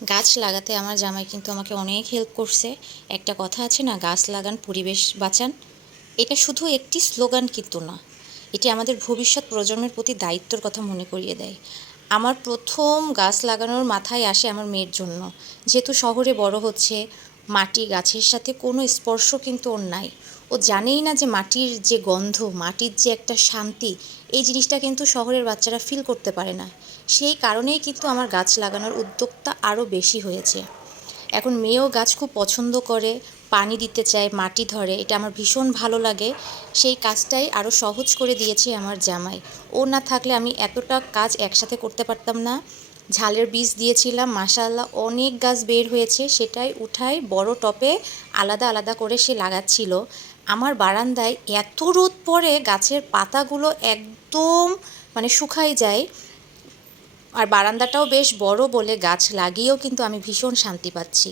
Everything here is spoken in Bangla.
গাছ লাগাতে আমার জামাই কিন্তু আমাকে অনেক হেল্প করছে। একটা কথা আছে না, গাছ লাগান পরিবেশ বাঁচান। এটা শুধু একটি স্লোগান কিন্তু না, এটি আমাদের ভবিষ্যৎ প্রজন্মের প্রতি দায়িত্বর কথা মনে করিয়ে দেয়। আমার প্রথম গাছ লাগানোর মাথায় আসে আমার মেয়ের জন্য। যেহেতু শহরে বড় হচ্ছে, মাটি গাছের সাথে কোনো স্পর্শ কিন্তু ওর নাই। ও জানেই না যে মাটির যে গন্ধ, মাটির যে একটা শান্তি, এই জিনিসটা কিন্তু শহরের বাচ্চারা ফিল করতে পারে না। সেই কারণেই কিন্তু আমার গাছ লাগানোর উদ্যোগটা আরও বেশি হয়েছে। এখন মেয়েও গাছ খুব পছন্দ করে, পানি দিতে চায়, মাটি ধরে, এটা আমার ভীষণ ভালো লাগে। সেই কাজটাই আরও সহজ করে দিয়েছে আমার জামাই। ও না থাকলে আমি এতটা কাজ একসাথে করতে পারতাম না। ঝালের বীজ দিয়েছিলাম, মাশাআল্লাহ অনেক গাছ বের হয়েছে, সেটাই উঠাই বড় টবে আলাদা আলাদা করে সে লাগাচ্ছিল। আমার বারান্দায় এত রোদ পড়ে, গাছের পাতাগুলো একদম শুকায় যায়। আর বারান্দাটাও বেশ বড় বলে গাছ লাগিয়েও কিন্তু আমি ভীষণ শান্তি পাচ্ছি।